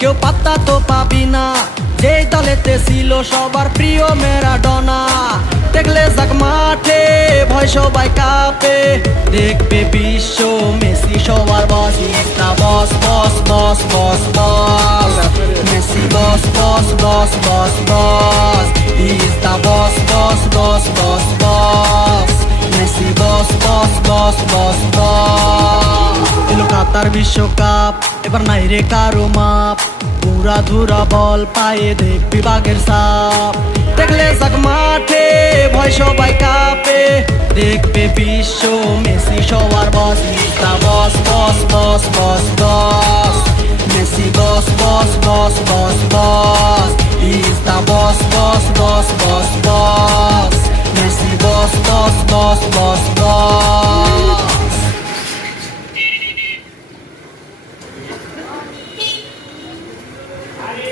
কেউ পাত্তা তো পাবি না, যেই দলেতে ছিল সবার প্রিয় ম্যারাডোনা। দেখলে যাক মাঠে ভয় সবাই কাঁপে, দেখবে বিশ্ব মেসি সবার boss. Is the boss boss boss boss boss, Messi boss boss boss boss boss. Is the boss boss boss boss boss, Messi boss boss boss boss boss. এলো কাতার বিশ্বকাপ, এবার নাই রে কারো মাপ, পুরা ধুরা বল পায়ে দেখবি বাঘের সাপ। দেখলে যাক মাঠে ভয় সবাই কাঁপে, দেখবে বিশ্ব মেসি সবার boss. Is the boss boss boss boss boss, Messi boss boss boss boss boss. Is the boss boss boss boss boss, Messi boss boss boss boss boss. আরে